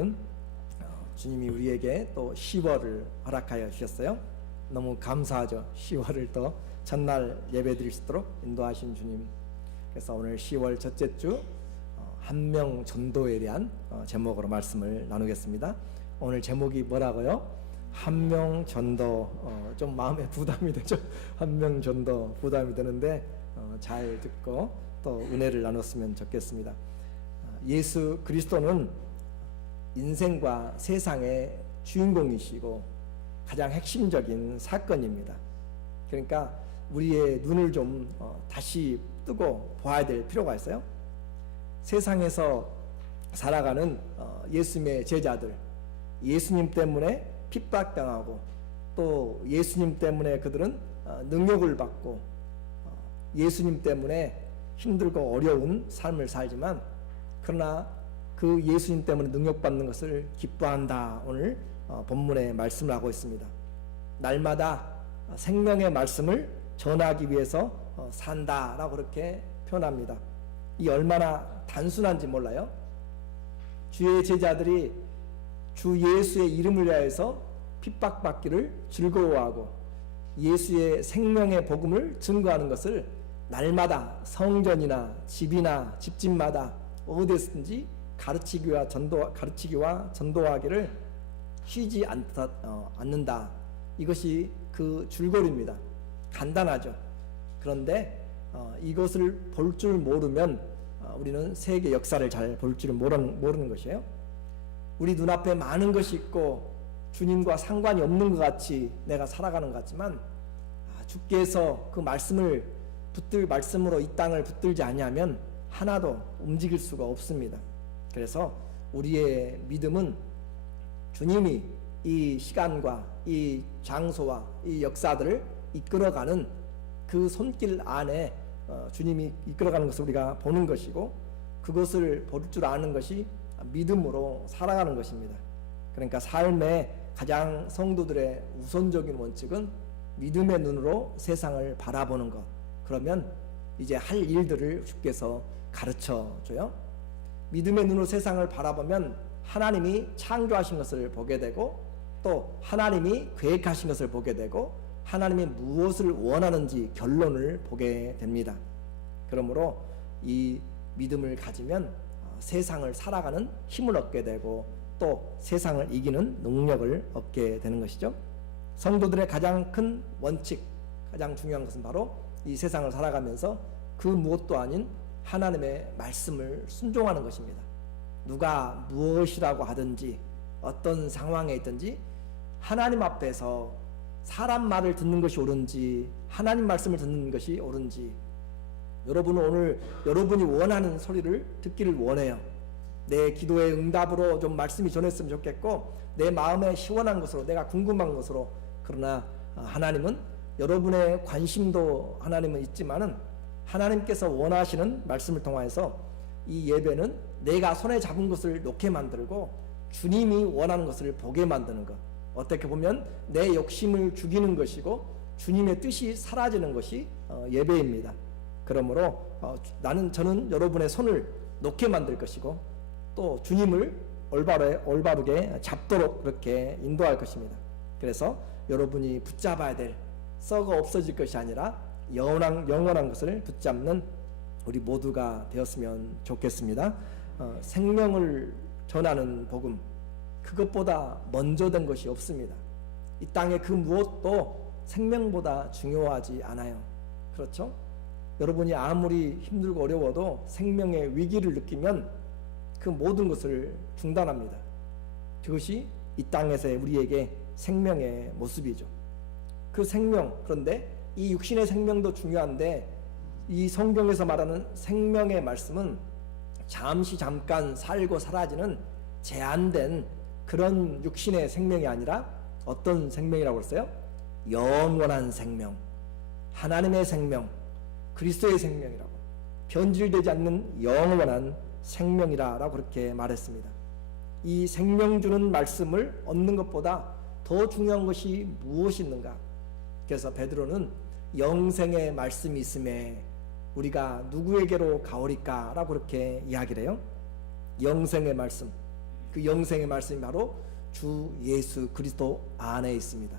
오늘은 주님이 우리에게 또 10월을 허락하여 주셨어요. 너무 감사하죠. 10월을 또 전날 예배 드릴 수 있도록 인도하신 주님. 그래서 오늘 10월 첫째 주 한명 전도에 대한 제목으로 말씀을 나누겠습니다. 오늘 제목이 뭐라고요? 한명 전도. 좀 마음에 부담이 되죠. 한명 전도 부담이 되는데 잘 듣고 또 은혜를 나눴으면 좋겠습니다. 예수 그리스도는 인생과 세상의 주인공이시고 가장 핵심적인 사건입니다. 그러니까 우리의 눈을 좀 다시 뜨고 봐야 될 필요가 있어요. 세상에서 살아가는 예수님의 제자들, 예수님 때문에 핍박당하고 또 예수님 때문에 그들은 능력을 받고 예수님 때문에 힘들고 어려운 삶을 살지만 그러나 그 예수님 때문에 능력받는 것을 기뻐한다. 오늘 본문에 말씀을 하고 있습니다. 날마다 생명의 말씀을 전하기 위해서 산다라고 그렇게 표현합니다. 이 얼마나 단순한지 몰라요. 주의 제자들이 주 예수의 이름을 위하여서 핍박받기를 즐거워하고 예수의 생명의 복음을 증거하는 것을 날마다 성전이나 집이나 집집마다 어디서든지 가르치기와 전도하기를 쉬지 않는다. 이것이 그 줄거리입니다. 간단하죠. 그런데 이것을 볼 줄 모르면 우리는 세계 역사를 잘 볼 줄 모르는 것이에요. 우리 눈앞에 많은 것이 있고 주님과 상관이 없는 것 같이 내가 살아가는 것 같지만 주께서 그 말씀으로 이 땅을 붙들지 아니하면 하나도 움직일 수가 없습니다. 그래서 우리의 믿음은 주님이 이 시간과 이 장소와 이 역사들을 이끌어가는 그 손길 안에 주님이 이끌어가는 것을 우리가 보는 것이고 그것을 볼 줄 아는 것이 믿음으로 살아가는 것입니다. 그러니까 삶의 가장 성도들의 우선적인 원칙은 믿음의 눈으로 세상을 바라보는 것. 그러면 이제 할 일들을 주께서 가르쳐 줘요. 믿음의 눈으로 세상을 바라보면 하나님이 창조하신 것을 보게 되고 또 하나님이 계획하신 것을 보게 되고 하나님이 무엇을 원하는지 결론을 보게 됩니다. 그러므로 이 믿음을 가지면 세상을 살아가는 힘을 얻게 되고 또 세상을 이기는 능력을 얻게 되는 것이죠. 성도들의 가장 큰 원칙, 가장 중요한 것은 바로 이 세상을 살아가면서 그 무엇도 아닌 하나님의 말씀을 순종하는 것입니다. 누가 무엇이라고 하든지 어떤 상황에 있든지 하나님 앞에서 사람 말을 듣는 것이 옳은지 하나님 말씀을 듣는 것이 옳은지 여러분은 오늘 여러분이 원하는 소리를 듣기를 원해요. 내 기도의 응답으로 좀 말씀이 전했으면 좋겠고 내 마음에 시원한 것으로 내가 궁금한 것으로. 그러나 하나님은 여러분의 관심도 하나님은 있지만은 하나님께서 원하시는 말씀을 통하여서 이 예배는 내가 손에 잡은 것을 놓게 만들고 주님이 원하는 것을 보게 만드는 것. 어떻게 보면 내 욕심을 죽이는 것이고 주님의 뜻이 사라지는 것이 예배입니다. 그러므로 저는 여러분의 손을 놓게 만들 것이고 또 주님을 올바르게 잡도록 그렇게 인도할 것입니다. 그래서 여러분이 붙잡아야 될 썩어 없어질 것이 아니라 영원한 것을 붙잡는 우리 모두가 되었으면 좋겠습니다. 생명을 전하는 복음, 그것보다 먼저 된 것이 없습니다. 이 땅의 그 무엇도 생명보다 중요하지 않아요. 그렇죠? 여러분이 아무리 힘들고 어려워도 생명의 위기를 느끼면 그 모든 것을 중단합니다. 그것이 이 땅에서의 우리에게 생명의 모습이죠. 그 생명, 그런데 이 육신의 생명도 중요한데 이 성경에서 말하는 생명의 말씀은 잠깐 살고 사라지는 제한된 그런 육신의 생명이 아니라 어떤 생명이라고 그랬어요? 영원한 생명, 하나님의 생명, 그리스도의 생명이라고, 변질되지 않는 영원한 생명이라고 그렇게 말했습니다. 이 생명 주는 말씀을 얻는 것보다 더 중요한 것이 무엇이 있는가? 그래서 베드로는 영생의 말씀이 있음에 우리가 누구에게로 가오리까? 라고 그렇게 이야기를 해요. 영생의 말씀, 그 영생의 말씀이 바로 주 예수 그리스도 안에 있습니다.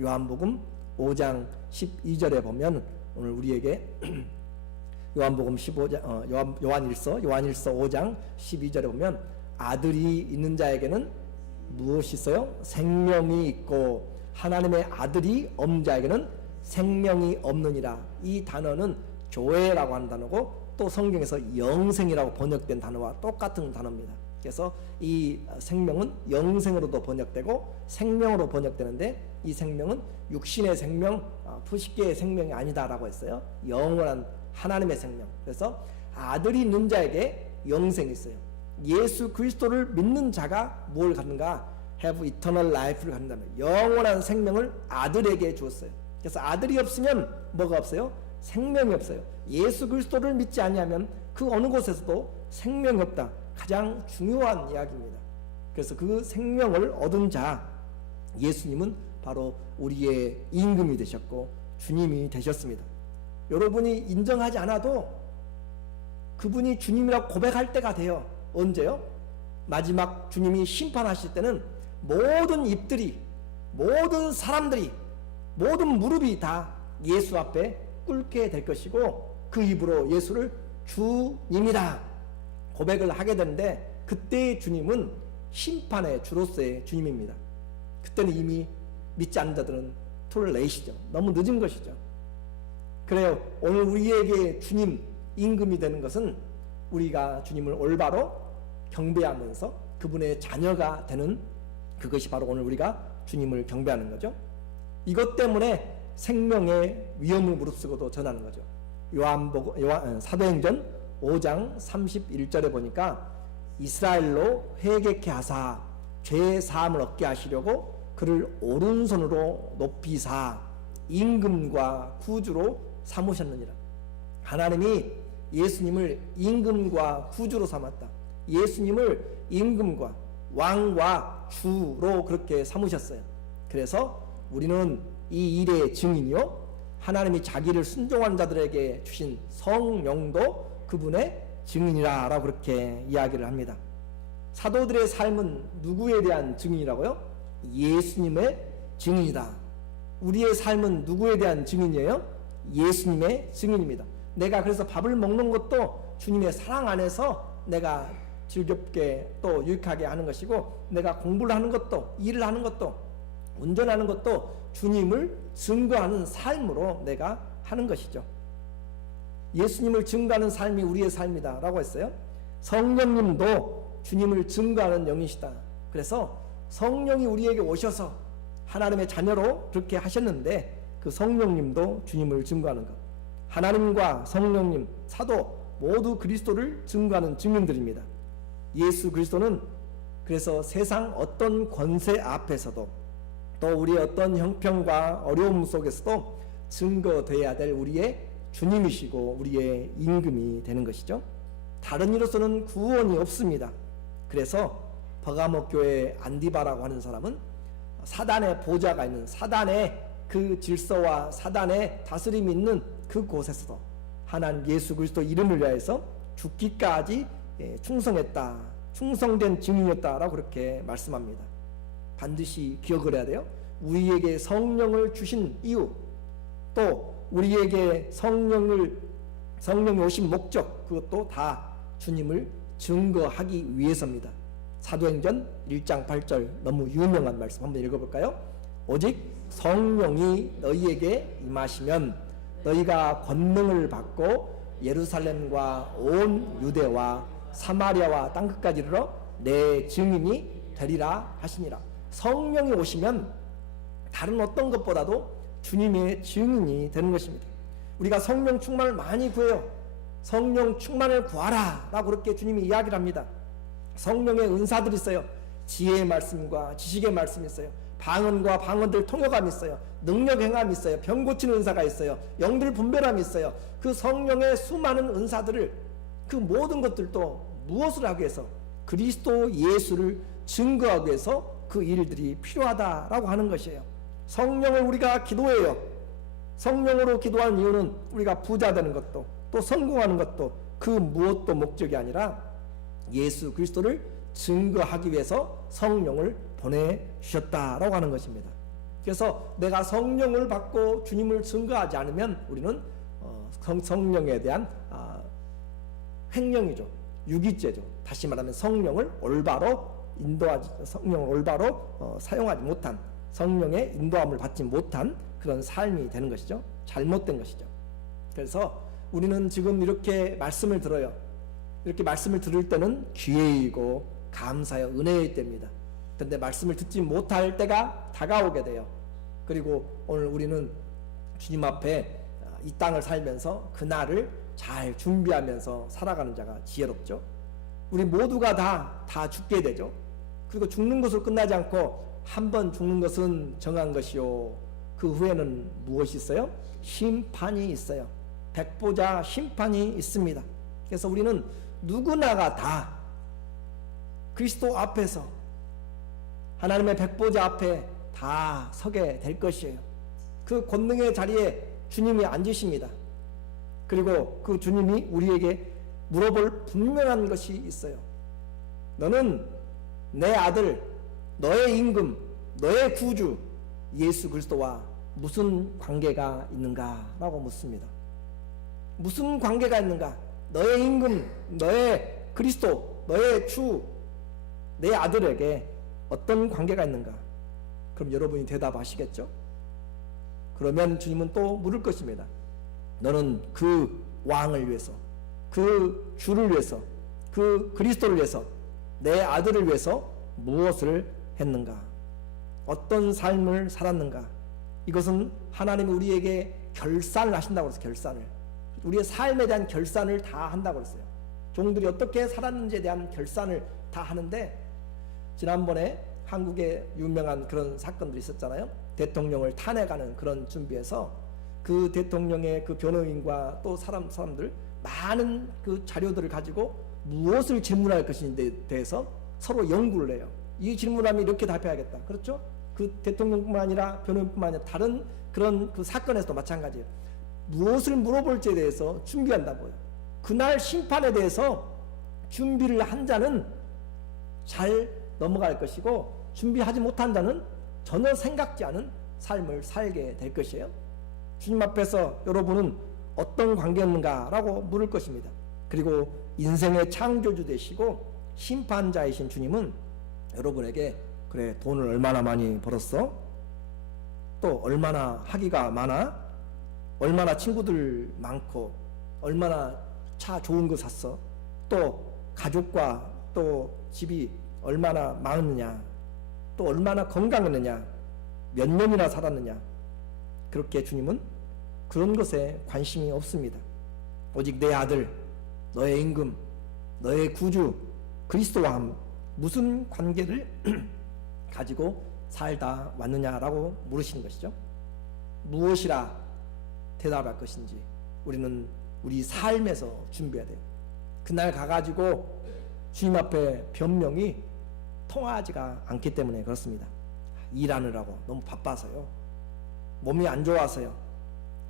요한복음 5장 12절에 보면 오늘 우리에게 요한복음 15장 요한일서 5장 12절에 보면 아들이 있는 자에게는 무엇이 있어요? 생명이 있고 하나님의 아들이 없는 자에게는 생명이 없느니라. 이 단어는 조회라고 하는 단어고 또 성경에서 영생이라고 번역된 단어와 똑같은 단어입니다. 그래서 이 생명은 영생으로도 번역되고 생명으로 번역되는데 이 생명은 육신의 생명, 푸시계의 생명이 아니다라고 했어요. 영원한 하나님의 생명. 그래서 아들이 있는 자에게 영생이 있어요. 예수 그리스도를 믿는 자가 뭘 갖는가? have eternal life를 갖는다면 영원한 생명을 아들에게 주었어요. 그래서 아들이 없으면 뭐가 없어요? 생명이 없어요. 예수 그리스도를 믿지 아니하면 그 어느 곳에서도 생명이 없다. 가장 중요한 이야기입니다. 그래서 그 생명을 얻은 자 예수님은 바로 우리의 임금이 되셨고 주님이 되셨습니다. 여러분이 인정하지 않아도 그분이 주님이라고 고백할 때가 돼요. 언제요? 마지막 주님이 심판하실 때는 모든 입들이, 모든 사람들이, 모든 무릎이 다 예수 앞에 꿇게 될 것이고 그 입으로 예수를 주님이다 고백을 하게 되는데 그때의 주님은 심판의 주로서의 주님입니다. 그때는 이미 믿지 않는 자들은 톨레이시죠. 너무 늦은 것이죠. 그래요. 오늘 우리에게 주님 임금이 되는 것은 우리가 주님을 올바로 경배하면서 그분의 자녀가 되는 그것이 바로 오늘 우리가 주님을 경배하는 거죠. 이것 때문에 생명의 위험을 무릅쓰고도 전하는 거죠. 사도행전 5장 31절에 보니까 이스라엘로 회개케 하사 죄 사함을 얻게 하시려고 그를 오른손으로 높이사 임금과 구주로 삼으셨느니라. 하나님이 예수님을 임금과 구주로 삼았다. 예수님을 임금과 왕과 주로 그렇게 삼으셨어요. 그래서 우리는 이 일의 증인이요 하나님이 자기를 순종한 자들에게 주신 성령도 그분의 증인이라 라고 그렇게 이야기를 합니다. 사도들의 삶은 누구에 대한 증인이라고요? 예수님의 증인이다. 우리의 삶은 누구에 대한 증인이에요? 예수님의 증인입니다. 내가 그래서 밥을 먹는 것도 주님의 사랑 안에서 내가 즐겁게 또 유익하게 하는 것이고 내가 공부를 하는 것도 일을 하는 것도 운전하는 것도 주님을 증거하는 삶으로 내가 하는 것이죠. 예수님을 증거하는 삶이 우리의 삶이다 라고 했어요. 성령님도 주님을 증거하는 영이시다. 그래서 성령이 우리에게 오셔서 하나님의 자녀로 그렇게 하셨는데 그 성령님도 주님을 증거하는 것. 하나님과 성령님, 사도 모두 그리스도를 증거하는 증인들입니다. 예수 그리스도는 그래서 세상 어떤 권세 앞에서도 또 우리의 어떤 형편과 어려움 속에서도 증거되어야 될 우리의 주님이시고 우리의 임금이 되는 것이죠. 다른 이로서는 구원이 없습니다. 그래서 버가모 교회 안디바라고 하는 사람은 사단의 보좌가 있는 사단의 그 질서와 사단의 다스림이 있는 그 곳에서도 하나님 예수 그리스도 이름을 위하여서 죽기까지 충성했다. 충성된 증인이었다라고 그렇게 말씀합니다. 반드시 기억을 해야 돼요. 우리에게 성령을 주신 이유 또 우리에게 성령이 오신 목적 그것도 다 주님을 증거하기 위해서입니다. 사도행전 1장 8절 너무 유명한 말씀 한번 읽어볼까요? 오직 성령이 너희에게 임하시면 너희가 권능을 받고 예루살렘과 온 유대와 사마리아와 땅끝까지 이르러 내 증인이 되리라 하시니라. 성령이 오시면 다른 어떤 것보다도 주님의 증인이 되는 것입니다. 우리가 성령 충만을 많이 구해요. 성령 충만을 구하라 라고 그렇게 주님이 이야기를 합니다. 성령의 은사들이 있어요. 지혜의 말씀과 지식의 말씀이 있어요. 방언과 방언들 통역함이 있어요. 능력 행함이 있어요. 병 고치는 은사가 있어요. 영들 분별함이 있어요. 그 성령의 수많은 은사들을 그 모든 것들도 무엇을 하기 위해서 그리스도 예수를 증거하기 위해서 그 일들이 필요하다라고 하는 것이에요. 성령을 우리가 기도해요. 성령으로 기도하는 이유는 우리가 부자 되는 것도 또 성공하는 것도 그 무엇도 목적이 아니라 예수 그리스도를 증거하기 위해서 성령을 보내주셨다라고 하는 것입니다. 그래서 내가 성령을 받고 주님을 증거하지 않으면 우리는 성령에 대한 횡령이죠. 유기죄죠. 다시 말하면 성령을 올바로 사용하지 못한, 성령의 인도함을 받지 못한 그런 삶이 되는 것이죠. 잘못된 것이죠. 그래서 우리는 지금 이렇게 말씀을 들어요. 이렇게 말씀을 들을 때는 기회이고 감사의 은혜의 때입니다. 그런데 말씀을 듣지 못할 때가 다가오게 돼요. 그리고 오늘 우리는 주님 앞에 이 땅을 살면서 그날을 잘 준비하면서 살아가는 자가 지혜롭죠. 우리 모두가 다 죽게 되죠. 그리고 죽는 것으로 끝나지 않고 한 번 죽는 것은 정한 것이요, 그 후에는 무엇이 있어요? 심판이 있어요. 백보자 심판이 있습니다. 그래서 우리는 누구나가 다 그리스도 앞에서 하나님의 백보자 앞에 다 서게 될 것이에요. 그 권능의 자리에 주님이 앉으십니다. 그리고 그 주님이 우리에게 물어볼 분명한 것이 있어요. 너는 내 아들, 너의 임금, 너의 구주 예수 그리스도와 무슨 관계가 있는가? 라고 묻습니다. 무슨 관계가 있는가? 너의 임금, 너의 그리스도, 너의 주, 내 아들에게 어떤 관계가 있는가? 그럼 여러분이 대답하시겠죠? 그러면 주님은 또 물을 것입니다. 너는 그 왕을 위해서, 그 주를 위해서, 그 그리스도를 위해서, 내 아들을 위해서 무엇을 했는가? 어떤 삶을 살았는가? 이것은 하나님이 우리에게 결산을 하신다고 그랬어요. 결산을. 우리의 삶에 대한 결산을 다 한다고 그랬어요. 종들이 어떻게 살았는지에 대한 결산을 다 하는데, 지난번에 한국에 유명한 그런 사건들이 있었잖아요. 대통령을 탄핵하는 그런 준비에서 그 대통령의 그 변호인과 또 사람들 많은 그 자료들을 가지고 무엇을 질문할 것인지에 대해서 서로 연구를 해요. 이 질문하면 이렇게 답해야겠다. 그렇죠? 그 대통령뿐만 아니라 변호인뿐만 아니라 다른 그런 그 사건에서도 마찬가지예요. 무엇을 물어볼지에 대해서 준비한다고요. 그날 심판에 대해서 준비를 한 자는 잘 넘어갈 것이고, 준비하지 못한 자는 전혀 생각지 않은 삶을 살게 될 것이에요. 주님 앞에서 여러분은 어떤 관계였는가라고 물을 것입니다. 그리고 인생의 창조주 되시고 심판자이신 주님은 여러분에게, 그래, 돈을 얼마나 많이 벌었어? 또 얼마나 학위가 많아? 얼마나 친구들 많고, 얼마나 차 좋은 거 샀어? 또 가족과 또 집이 얼마나 많았느냐? 또 얼마나 건강했느냐? 몇 년이나 살았느냐? 그렇게 주님은 그런 것에 관심이 없습니다. 오직 내 아들, 너의 임금, 너의 구주 그리스도와 무슨 관계를 가지고 살다 왔느냐라고 물으시는 것이죠. 무엇이라 대답할 것인지 우리는 우리 삶에서 준비해야 돼요. 그날 가가지고 주님 앞에 변명이 통하지가 않기 때문에 그렇습니다. 일하느라고 너무 바빠서요. 몸이 안 좋아서요.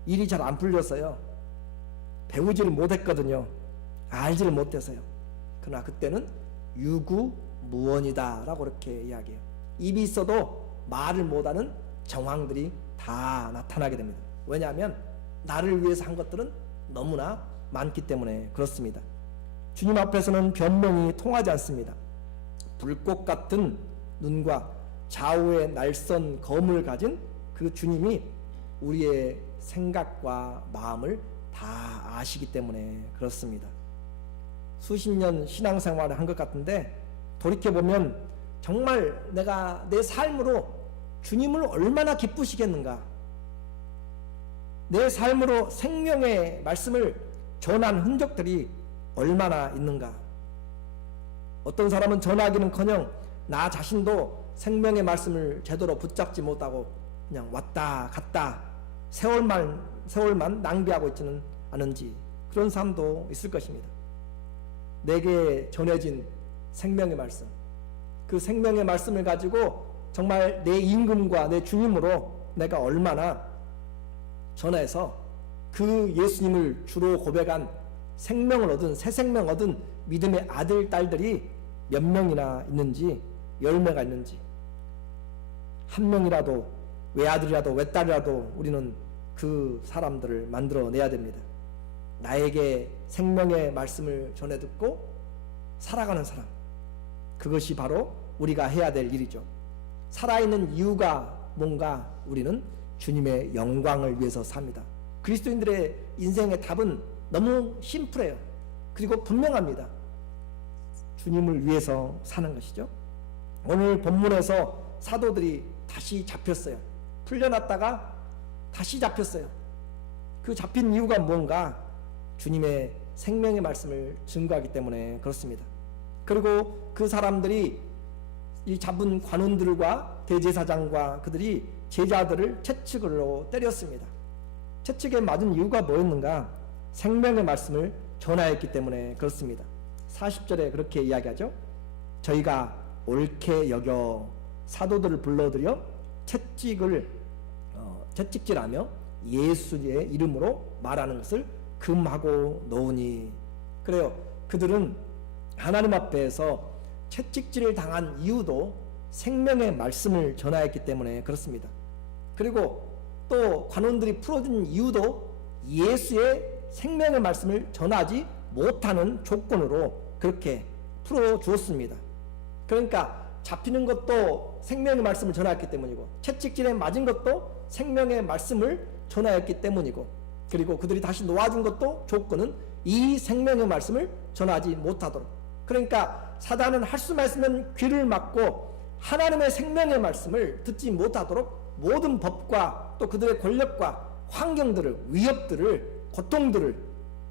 일이 잘 안 풀렸어요. 배우지를 못했거든요. 알지를 못해서요. 그러나 그때는 유구무원이다 라고 이렇게 이야기해요. 입이 있어도 말을 못하는 정황들이 다 나타나게 됩니다. 왜냐하면 나를 위해서 한 것들은 너무나 많기 때문에 그렇습니다. 주님 앞에서는 변명이 통하지 않습니다. 불꽃 같은 눈과 좌우의 날선 검을 가진 그 주님이 우리의 생각과 마음을 다 아시기 때문에 그렇습니다. 수십 년 신앙생활을 한 것 같은데 돌이켜보면 정말 내가 내 삶으로 주님을 얼마나 기쁘시겠는가, 내 삶으로 생명의 말씀을 전한 흔적들이 얼마나 있는가. 어떤 사람은 전하기는커녕 나 자신도 생명의 말씀을 제대로 붙잡지 못하고 그냥 왔다 갔다 세월만 낭비하고 있지는 않은지, 그런 사람도 있을 것입니다. 내게 전해진 생명의 말씀, 그 생명의 말씀을 가지고 정말 내 임금과 내 주님으로 내가 얼마나 전해서 그 예수님을 주로 고백한 생명을 얻은, 새 생명 얻은 믿음의 아들, 딸들이 몇 명이나 있는지, 열매가 있는지, 한 명이라도 외아들이라도 외딸이라도 우리는 그 사람들을 만들어내야 됩니다. 나에게 생명의 말씀을 전해 듣고 살아가는 사람, 그것이 바로 우리가 해야 될 일이죠. 살아있는 이유가 뭔가? 우리는 주님의 영광을 위해서 삽니다. 그리스도인들의 인생의 답은 너무 심플해요. 그리고 분명합니다. 주님을 위해서 사는 것이죠. 오늘 본문에서 사도들이 다시 잡혔어요. 풀려났다가 다시 잡혔어요. 그 잡힌 이유가 뭔가? 주님의 생명의 말씀을 증거하기 때문에 그렇습니다. 그리고 그 사람들이 이 잡은 관원들과 대제사장과 그들이 제자들을 채찍으로 때렸습니다. 채찍에 맞은 이유가 뭐였는가? 생명의 말씀을 전하였기 때문에 그렇습니다. 40절에 그렇게 이야기하죠. 저희가 옳게 여겨 사도들을 불러들여 채찍질하며 예수의 이름으로 말하는 것을 금하고 놓으니. 그래요. 그들은 하나님 앞에서 채찍질을 당한 이유도 생명의 말씀을 전하였기 때문에 그렇습니다. 그리고 또 관원들이 풀어준 이유도 예수의 생명의 말씀을 전하지 못하는 조건으로 그렇게 풀어주었습니다. 그러니까 잡히는 것도 생명의 말씀을 전하였기 때문이고, 채찍질에 맞은 것도 생명의 말씀을 전하였기 때문이고, 그리고 그들이 다시 놓아준 것도 조건은 이 생명의 말씀을 전하지 못하도록. 그러니까 사단은 할 수만 있으면 귀를 막고 하나님의 생명의 말씀을 듣지 못하도록 모든 법과 또 그들의 권력과 환경들을, 위협들을, 고통들을,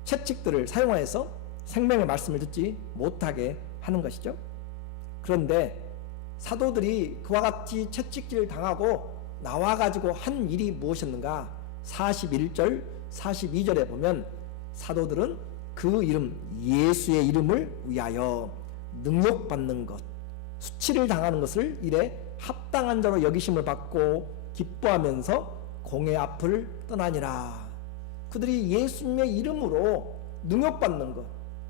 채찍들을 사용하여서 생명의 말씀을 듣지 못하게 하는 것이죠. 그런데 사도들이 그와 같이 채찍질 당하고 나와가지고 한 일이 무엇이었는가? 41절, 42절에 보면 사도들은 그 이름, 예수의 이름을 위하여 능욕받는 것, 수치를 당하는 것을 이래 합당한 자로 여기심을 받고 기뻐하면서 공회 앞을 떠나니라. 그들이 예수님의 이름으로 능욕받는 것,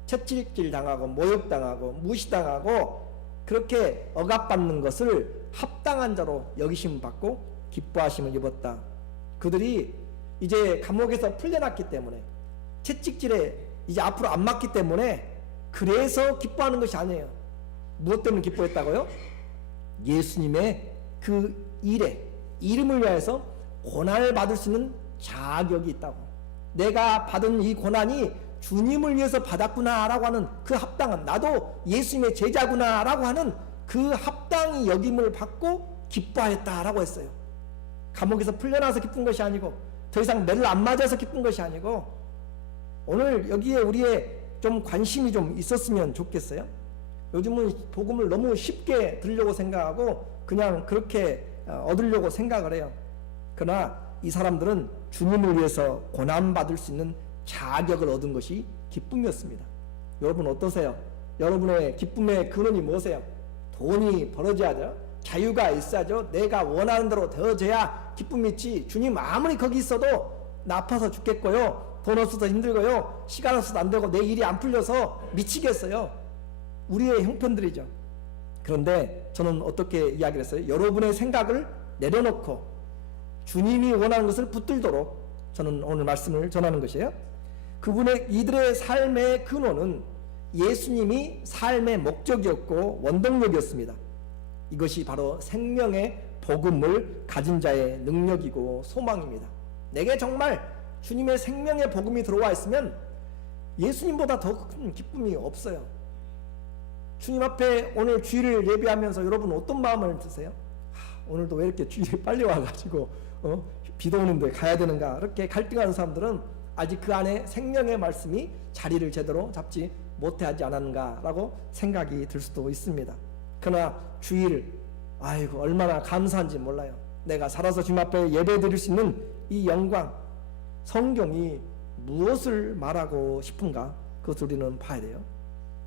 채찍질 당하고 모욕당하고 무시당하고 그렇게 억압받는 것을 합당한 자로 여기심을 받고 기뻐하심을 입었다. 그들이 이제 감옥에서 풀려났기 때문에, 채찍질에 이제 앞으로 안 맞기 때문에 그래서 기뻐하는 것이 아니에요. 무엇 때문에 기뻐했다고요? 예수님의 그 일에, 이름을 위해서 고난을 받을 수 있는 자격이 있다고. 내가 받은 이 고난이 주님을 위해서 받았구나 라고 하는 그 합당한, 나도 예수님의 제자구나 라고 하는 그 합당히 여김을 받고 기뻐하였다라고 했어요. 감옥에서 풀려나서 기쁜 것이 아니고, 더 이상 매를 안 맞아서 기쁜 것이 아니고, 오늘 여기에 우리의 좀 관심이 좀 있었으면 좋겠어요. 요즘은 복음을 너무 쉽게 들으려고 생각하고 그냥 그렇게 얻으려고 생각을 해요. 그러나 이 사람들은 주님을 위해서 고난받을 수 있는 자격을 얻은 것이 기쁨이었습니다. 여러분 어떠세요? 여러분의 기쁨의 근원이 무엇이에요? 돈이 벌어져야죠. 자유가 있어야죠. 내가 원하는 대로 되어져야 기쁨이 있지. 주님 아무리 거기 있어도 나 아파서 죽겠고요, 돈 없어서 힘들고요, 시간 없어서 안 되고 내 일이 안 풀려서 미치겠어요. 우리의 형편들이죠. 그런데 저는 어떻게 이야기를 했어요? 여러분의 생각을 내려놓고 주님이 원하는 것을 붙들도록 저는 오늘 말씀을 전하는 것이에요. 그분의 이들의 삶의 근원은 예수님이 삶의 목적이었고 원동력이었습니다. 이것이 바로 생명의 복음을 가진 자의 능력이고 소망입니다. 내게 정말 주님의 생명의 복음이 들어와 있으면 예수님보다 더 큰 기쁨이 없어요. 주님 앞에 오늘 주일을 예배하면서 여러분 어떤 마음을 드세요? 오늘도 왜 이렇게 주일에 빨리 와가지고 비도 오는데 가야 되는가, 이렇게 갈등하는 사람들은 아직 그 안에 생명의 말씀이 자리를 제대로 잡지 못하지 않았는가라고 생각이 들 수도 있습니다. 그러나 주일, 아이고 얼마나 감사한지 몰라요. 내가 살아서 주님 앞에 예배 드릴 수 있는 이 영광, 성경이 무엇을 말하고 싶은가, 그것을 우리는 봐야 돼요.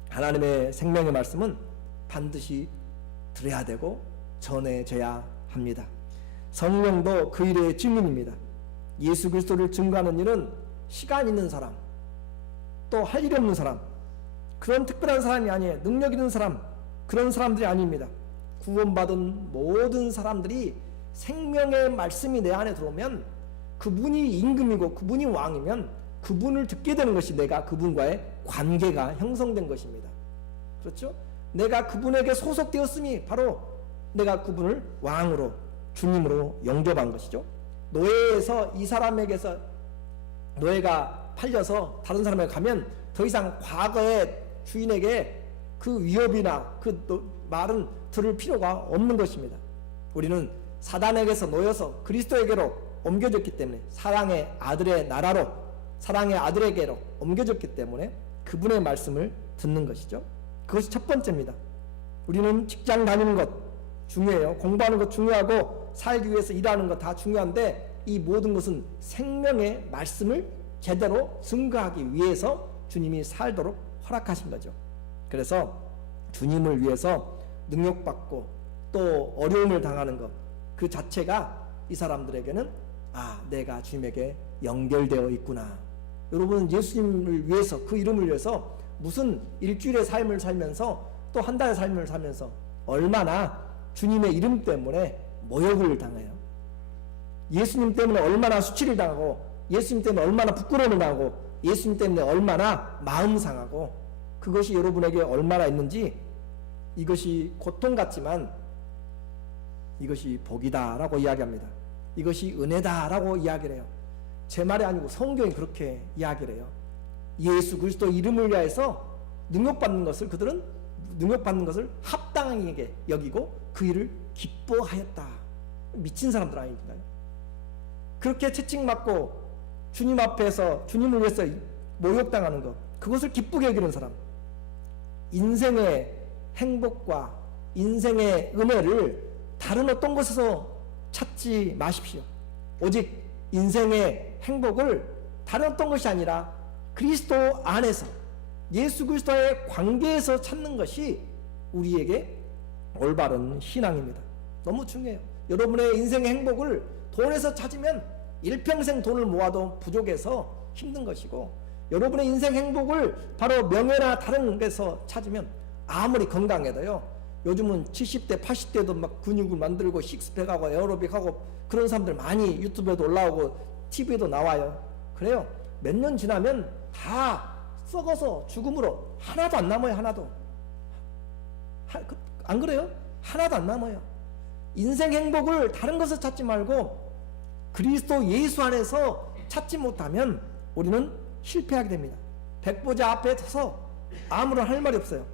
하나님의 생명의 말씀은 반드시 들어야 되고 전해져야 합니다. 성령도 그 일의 증인입니다. 예수 그리스도를 증거하는 일은 시간 있는 사람, 또 할 일이 없는 사람, 그런 특별한 사람이 아니에요. 능력 있는 사람, 그런 사람들이 아닙니다. 구원받은 모든 사람들이 생명의 말씀이 내 안에 들어오면 그분이 임금이고 그분이 왕이면 그분을 듣게 되는 것이 내가 그분과의 관계가 형성된 것입니다. 그렇죠? 내가 그분에게 소속되었음이 바로 내가 그분을 왕으로 주님으로 영접한 것이죠. 노예에서 이 사람에게서 노예가 팔려서 다른 사람에게 가면 더 이상 과거의 주인에게 그 위협이나 그 말은 들을 필요가 없는 것입니다. 우리는 사단에게서 놓여서 그리스도에게로 옮겨졌기 때문에 사랑의 아들의 나라로 사랑의 아들에게로 옮겨졌기 때문에 그분의 말씀을 듣는 것이죠. 그것이 첫 번째입니다. 우리는 직장 다니는 것 중요해요. 공부하는 것 중요하고 살기 위해서 일하는 것 다 중요한데 이 모든 것은 생명의 말씀을 제대로 증거하기 위해서 주님이 살도록 허락하신 거죠. 그래서 주님을 위해서 능욕받고 또 어려움을 당하는 것 그 자체가 이 사람들에게는 내가 주님에게 연결되어 있구나. 여러분 예수님을 위해서 그 이름을 위해서 무슨 일주일의 삶을 살면서 또 한 달의 삶을 살면서 얼마나 주님의 이름 때문에 모욕을 당해요. 예수님 때문에 얼마나 수치를 당하고 예수님 때문에 얼마나 부끄러움을 당하고 예수님 때문에 얼마나 마음 상하고 그것이 여러분에게 얼마나 있는지 이것이 고통 같지만 이것이 복이다라고 이야기합니다. 이것이 은혜다라고 이야기를 해요. 제 말이 아니고 성경이 그렇게 이야기를 해요. 예수 그리스도 이름을 위하여서 능욕받는 것을 그들은 능욕받는 것을 합당하게 여기고 그 일을 기뻐하였다. 미친 사람들 아닌가요? 그렇게 채찍맞고 주님 앞에서 주님을 위해서 모욕당하는 것 그것을 기쁘게 여기는 사람, 인생의 행복과 인생의 은혜를 다른 어떤 곳에서 찾지 마십시오. 오직 인생의 행복을 다른 어떤 것이 아니라 그리스도 안에서 예수 그리스도의 관계에서 찾는 것이 우리에게 올바른 신앙입니다. 너무 중요해요. 여러분의 인생의 행복을 돈에서 찾으면 일평생 돈을 모아도 부족해서 힘든 것이고 여러분의 인생 행복을 바로 명예나 다른 데서 찾으면 아무리 건강해도요. 요즘은 70대 80대도 막 근육을 만들고 식스팩하고 에어로빅하고 그런 사람들 많이 유튜브에도 올라오고 TV에도 나와요. 그래요. 몇 년 지나면 다 썩어서 죽음으로 하나도 안 남아요. 하나도. 안 그래요? 하나도 안 남아요. 인생 행복을 다른 것을 찾지 말고 그리스도 예수 안에서 찾지 못하면 우리는 실패하게 됩니다. 백보자 앞에 서서 아무런 할 말이 없어요.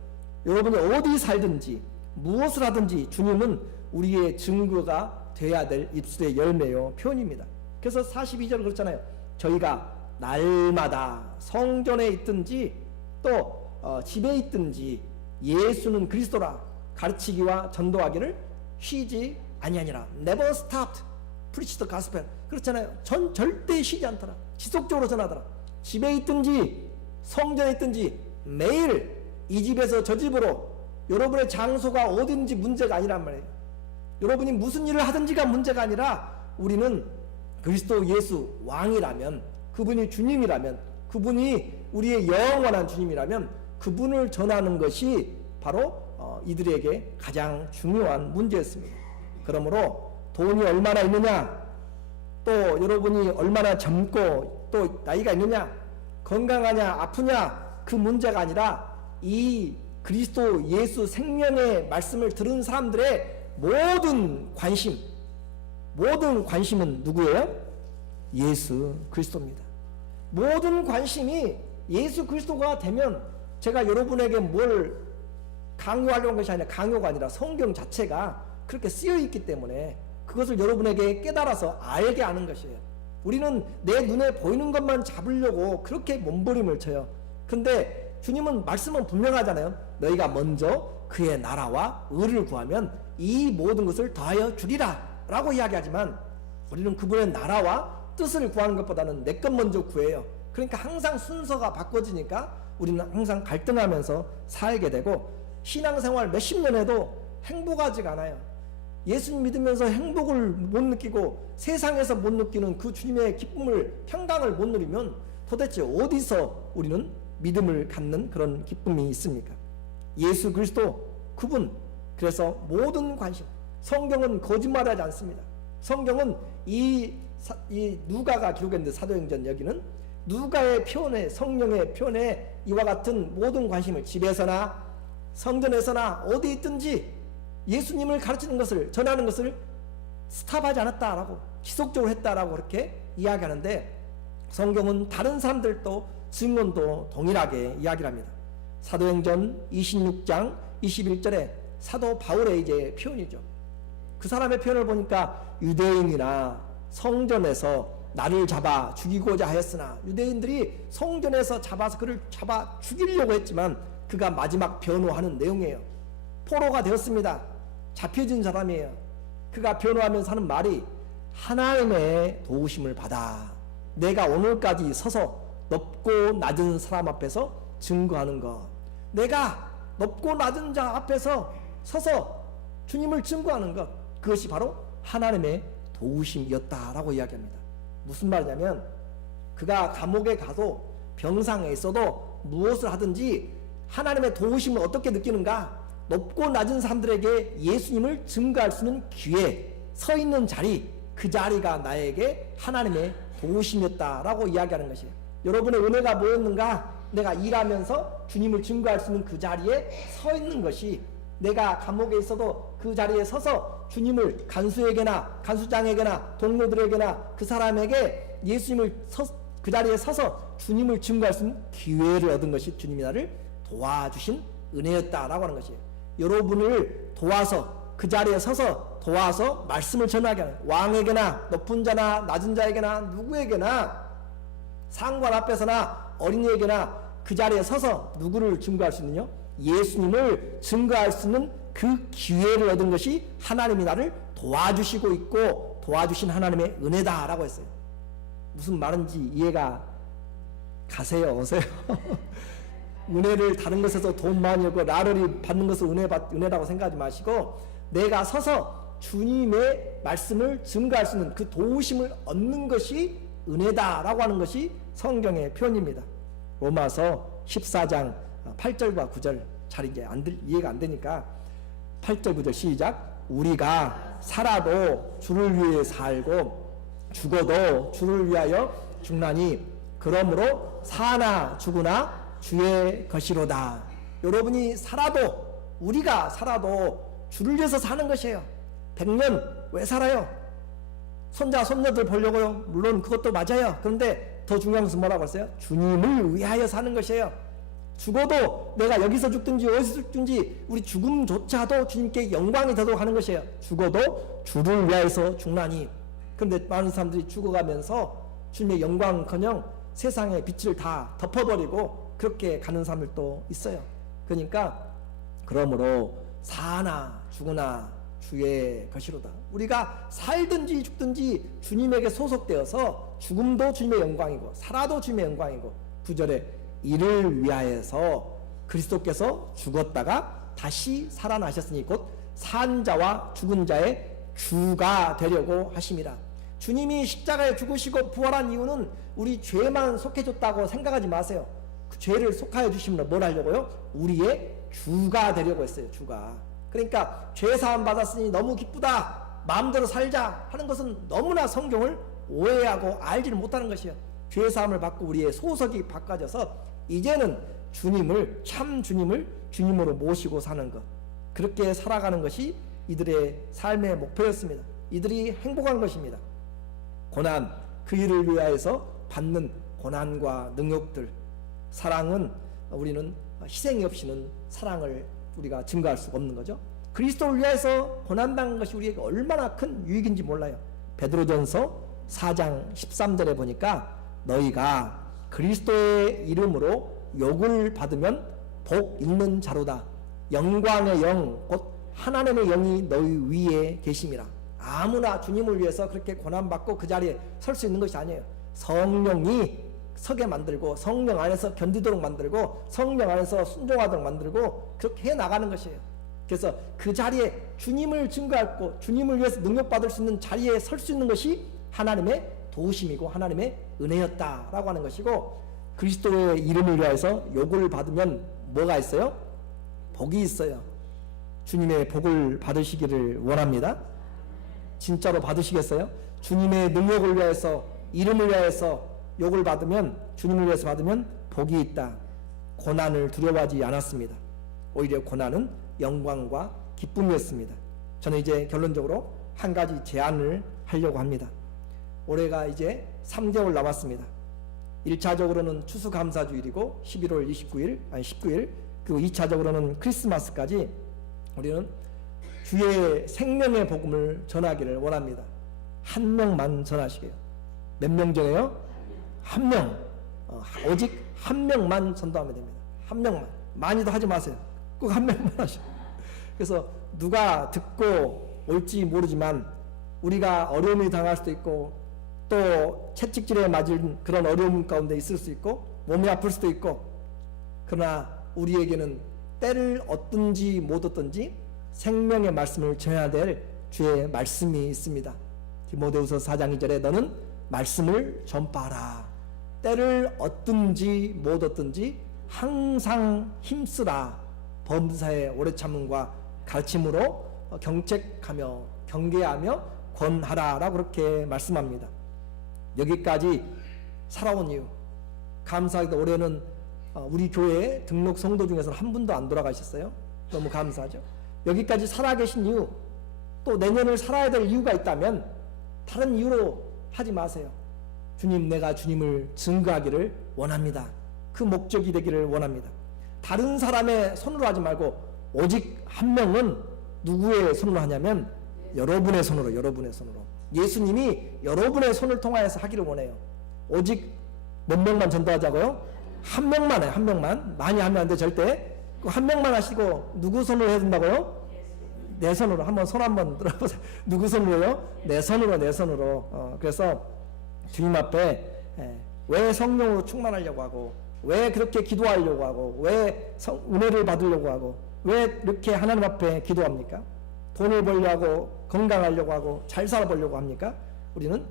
여러분이 어디 살든지 무엇을 하든지 주님은 우리의 증거가 돼야 될 입술의 열매요 표현입니다. 그래서 42절 그렇잖아요. 저희가 날마다 성전에 있든지 또 집에 있든지 예수는 그리스도라 가르치기와 전도하기를 쉬지 아니하니라. Never stopped preach the gospel. 그렇잖아요. 절대 쉬지 않더라. 지속적으로 전하더라. 집에 있든지 성전에 있든지 매일 이 집에서 저 집으로 여러분의 장소가 어딘지 문제가 아니란 말이에요. 여러분이 무슨 일을 하든지가 문제가 아니라 우리는 그리스도 예수 왕이라면 그분이 주님이라면 그분이 우리의 영원한 주님이라면 그분을 전하는 것이 바로 이들에게 가장 중요한 문제였습니다. 그러므로 돈이 얼마나 있느냐 또 여러분이 얼마나 젊고 또 나이가 있느냐 건강하냐 아프냐 그 문제가 아니라 이 그리스도 예수 생명의 말씀을 들은 사람들의 모든 관심은 누구예요? 예수 그리스도입니다. 모든 관심이 예수 그리스도가 되면 제가 여러분에게 뭘 강요하려는 것이 아니라 강요가 아니라 성경 자체가 그렇게 쓰여 있기 때문에 그것을 여러분에게 깨달아서 알게 하는 것이에요. 우리는 내 눈에 보이는 것만 잡으려고 그렇게 몸부림을 쳐요. 근데 주님은 말씀은 분명하잖아요. 너희가 먼저 그의 나라와 의를 구하면 이 모든 것을 더하여 주리라 라고 이야기하지만 우리는 그분의 나라와 뜻을 구하는 것보다는 내 것 먼저 구해요. 그러니까 항상 순서가 바꿔지니까 우리는 항상 갈등하면서 살게 되고 신앙생활 몇십 년 해도 행복하지가 않아요. 예수님 믿으면서 행복을 못 느끼고 세상에서 못 느끼는 그 주님의 기쁨을 평강을 못 누리면 도대체 어디서 우리는 믿음을 갖는 그런 기쁨이 있습니까? 예수 그리스도 그분. 그래서 모든 관심, 성경은 거짓말하지 않습니다. 성경은 이 누가가 기록했는데, 사도행전 여기는 누가의 표현에, 성령의 표현에 이와 같은 모든 관심을 집에서나 성전에서나 어디 있든지 예수님을 가르치는 것을, 전하는 것을 스탑하지 않았다라고, 지속적으로 했다라고 그렇게 이야기하는데, 성경은 다른 사람들도 증언도 동일하게 이야기를 합니다. 사도행전 26장 21절에 사도 바울의 이제 표현이죠. 그 사람의 표현을 보니까 유대인이나 성전에서 나를 잡아 죽이고자 하였으나, 유대인들이 성전에서 잡아서 그를 잡아 죽이려고 했지만 그가 마지막 변호하는 내용이에요. 포로가 되었습니다. 잡혀진 사람이에요. 그가 변호하면서 하는 말이, 하나님의 도우심을 받아 내가 오늘까지 서서 높고 낮은 사람 앞에서 증거하는 것, 내가 높고 낮은 자 앞에서 서서 주님을 증거하는 것, 그것이 바로 하나님의 도우심이었다라고 이야기합니다. 무슨 말이냐면, 그가 감옥에 가도 병상에 있어도 무엇을 하든지 하나님의 도우심을 어떻게 느끼는가? 높고 낮은 사람들에게 예수님을 증거할 수 있는 기회, 서 있는 자리, 그 자리가 나에게 하나님의 도우심이었다라고 이야기하는 것이에요. 여러분의 은혜가 뭐였는가? 내가 일하면서 주님을 증거할 수 있는 그 자리에 서 있는 것이, 내가 감옥에 있어도 그 자리에 서서 주님을 간수에게나 간수장에게나 동료들에게나 그 사람에게 예수님을 그 자리에 서서 주님을 증거할 수 있는 기회를 얻은 것이 주님이 나를 도와주신 은혜였다라고 하는 것이에요. 여러분을 도와서, 그 자리에 서서 도와서 말씀을 전하게 하는, 왕에게나 높은 자나 낮은 자에게나 누구에게나, 상관 앞에서나 어린이에게나 그 자리에 서서 누구를 증거할 수 있느냐? 예수님을 증거할 수 있는 그 기회를 얻은 것이 하나님이 나를 도와주시고 있고 도와주신 하나님의 은혜다라고 했어요. 무슨 말인지 이해가 가세요? 오세요? 은혜를 다른 것에서 돈 많이 얻고 나를 받는 것을 은혜라고 생각하지 마시고, 내가 서서 주님의 말씀을 증거할 수 있는 그 도우심을 얻는 것이 은혜다라고 하는 것이 성경의 표현입니다. 로마서 14장 8절과 9절 잘 이제 이해가 안 되니까 8절 9절 시작. 우리가 살아도 주를 위해 살고 죽어도 주를 위하여 죽나니 그러므로 사나 죽으나 주의 것이로다. 여러분이 살아도, 우리가 살아도 주를 위해서 사는 것이에요. 100년 왜 살아요? 손자 손녀들 보려고요? 물론 그것도 맞아요. 그런데 더 중요한 것은 뭐라고 했어요? 주님을 위하여 사는 것이에요. 죽어도 내가 여기서 죽든지 어디서 죽든지 우리 죽음조차도 주님께 영광이 되도록 하는 것이에요. 죽어도 주를 위하여서 죽나니. 그런데 많은 사람들이 죽어가면서 주님의 영광커녕 세상의 빛을 다 덮어버리고 그렇게 가는 사람들도 있어요. 그러니까 그러므로 사나 죽으나 주의 것이로다. 우리가 살든지 죽든지 주님에게 소속되어서 죽음도 주님의 영광이고 살아도 주님의 영광이고, 9절에 이를 위하여서 그리스도께서 죽었다가 다시 살아나셨으니 곧 산 자와 죽은 자의 주가 되려고 하심이라. 주님이 십자가에 죽으시고 부활한 이유는 우리 죄만 속해줬다고 생각하지 마세요. 그 죄를 속하여 주시면 뭘 하려고요? 우리의 주가 되려고 했어요. 주가. 그러니까 죄사함 받았으니 너무 기쁘다, 마음대로 살자 하는 것은 너무나 성경을 오해하고 알지를 못하는 것이에요. 죄사함을 받고 우리의 소속이 바꿔져서 이제는 주님을, 참 주님을 주님으로 모시고 사는 것, 그렇게 살아가는 것이 이들의 삶의 목표였습니다. 이들이 행복한 것입니다. 고난, 그 일을 위하여서 받는 고난과 능욕들, 사랑은 우리는 희생이 없이는 사랑을 우리가 증거할 수가 없는 거죠. 그리스도를 위해서 고난당한 것이 우리에게 얼마나 큰 유익인지 몰라요. 베드로전서 4장 13절에 보니까 너희가 그리스도의 이름으로 욕을 받으면 복 있는 자로다. 영광의 영, 곧 하나님의 영이 너희 위에 계심이라. 아무나 주님을 위해서 그렇게 고난받고 그 자리에 설 수 있는 것이 아니에요. 성령이 서게 만들고, 성령 안에서 견디도록 만들고, 성령 안에서 순종하도록 만들고, 그렇게 해 나가는 것이에요. 그래서 그 자리에 주님을 증거하고 주님을 위해서 능력받을 수 있는 자리에 설 수 있는 것이 하나님의 도우심이고 하나님의 은혜였다라고 하는 것이고, 그리스도의 이름을 위하여서 욕을 받으면 뭐가 있어요? 복이 있어요. 주님의 복을 받으시기를 원합니다. 진짜로 받으시겠어요? 주님의 능력을 위해서, 이름을 위해서 욕을 받으면, 주님을 위해서 받으면 복이 있다. 고난을 두려워하지 않았습니다. 오히려 고난은 영광과 기쁨이었습니다. 저는 이제 결론적으로 한 가지 제안을 하려고 합니다. 올해가 이제 3개월 남았습니다. 1차적으로는 추수감사주일이고 11월 19일, 그리고 2차적으로는 크리스마스까지 우리는 주의 생명의 복음을 전하기를 원합니다. 한 명만 전하시게요. 몇 명 전해요? 한 명. 오직 한 명만 전도하면 됩니다. 한 명만. 많이도 하지 마세요. 꼭 한 명만 하시고. 그래서 누가 듣고 올지 모르지만 우리가 어려움이 당할 수도 있고 또 채찍질에 맞은 그런 어려움 가운데 있을 수 있고 몸이 아플 수도 있고, 그러나 우리에게는 때를 얻든지 못 얻든지 생명의 말씀을 전해야 될 주의 말씀이 있습니다. 디모데후서 4장 2절에 너는 말씀을 전파하라. 때를 얻든지 못 얻든지 항상 힘쓰라. 범사의 오래 참음과 가르침으로 경책하며 경계하며 권하라라고 그렇게 말씀합니다. 여기까지 살아온 이유, 감사하게도 올해는 우리 교회 등록 성도 중에서는 한 분도 안 돌아가셨어요. 너무 감사하죠. 여기까지 살아계신 이유, 또 내년을 살아야 될 이유가 있다면 다른 이유로 하지 마세요. 주님, 내가 주님을 증거하기를 원합니다. 그 목적이 되기를 원합니다. 다른 사람의 손으로 하지 말고 오직 한 명은 누구의 손으로 하냐면 여러분의 손으로, 여러분의 손으로. 예수님이 여러분의 손을 통하여서 하기를 원해요. 오직 몇 명만 전도하자고요? 한 명만 해요. 한 명만. 많이 하면 안 돼, 절대. 한 명만 하시고 누구 손으로 해야 된다고요? 내 손으로. 한번 손 한번 들어보세요. 누구 손으로요? 내 손으로, 내 손으로. 그래서 주님 앞에 왜 성령으로 충만하려고 하고, 왜 그렇게 기도하려고 하고, 왜 은혜를 받으려고 하고, 왜 이렇게 하나님 앞에 기도합니까? 돈을 벌려고 하고, 건강하려고 하고, 잘 살아보려고 합니까? 우리는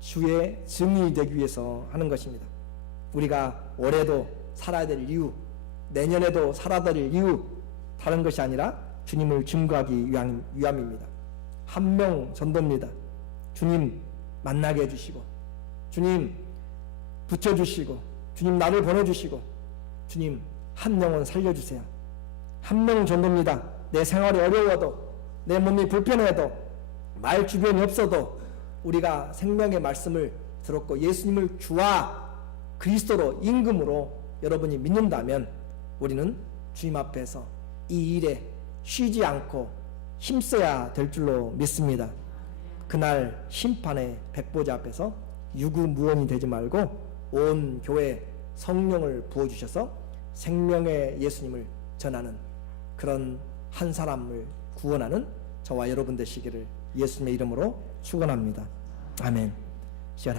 주의 증인이 되기 위해서 하는 것입니다. 우리가 올해도 살아야 될 이유, 내년에도 살아야 될 이유, 다른 것이 아니라 주님을 증거하기 위함입니다. 한 명 전도입니다. 주님 만나게 해주시고, 주님 붙여주시고, 주님 나를 보내주시고, 주님 한 영혼 살려주세요. 한 명 전도입니다. 내 생활이 어려워도, 내 몸이 불편해도, 말 주변이 없어도 우리가 생명의 말씀을 들었고 예수님을 주와 그리스도로 임금으로 여러분이 믿는다면 우리는 주님 앞에서 이 일에 쉬지 않고 힘써야 될 줄로 믿습니다. 그날 심판의 백보자 앞에서 유구무원이 되지 말고 온 교회에 성령을 부어주셔서 생명의 예수님을 전하는 그런 한 사람을 구원하는 저와 여러분 되시기를 예수님의 이름으로 축원합니다. 아멘. 시간